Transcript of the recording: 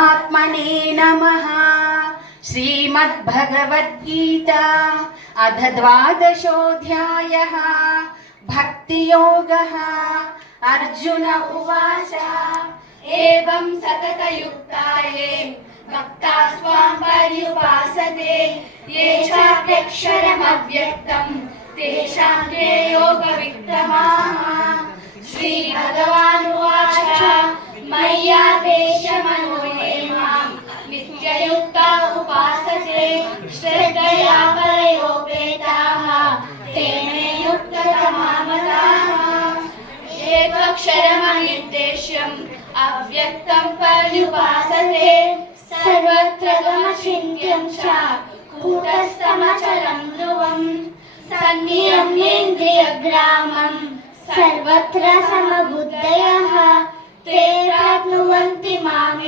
आत्मने नमः। श्रीमद्भगवद्गीता अथ द्वादशोऽध्यायः। भक्तियोगः। अर्जुन उवाच एवं सततयुक्ताये भक्ता स्वां पर्युपासते ये चाप्यक्षरमव्यक्तं तेषां के योगविक्रमाः। श्रीभगवानुवाच मय्यावेशमनो ये मां नित्ययुक्ता उपासते श्रद्धया परयोपेताः ते मे युक्ततमा मताः। एकक्षरमनिर्देश्यम् अव्यक्तं पर्युपासते सर्वत्र गमचिन्त्यं च कूटस्थमचलं ध्रुवम् सन्नियम्येन्द्रियग्रामं सर्वत्र समबुद्धयः ते प्राप्नुवन्ति माम्।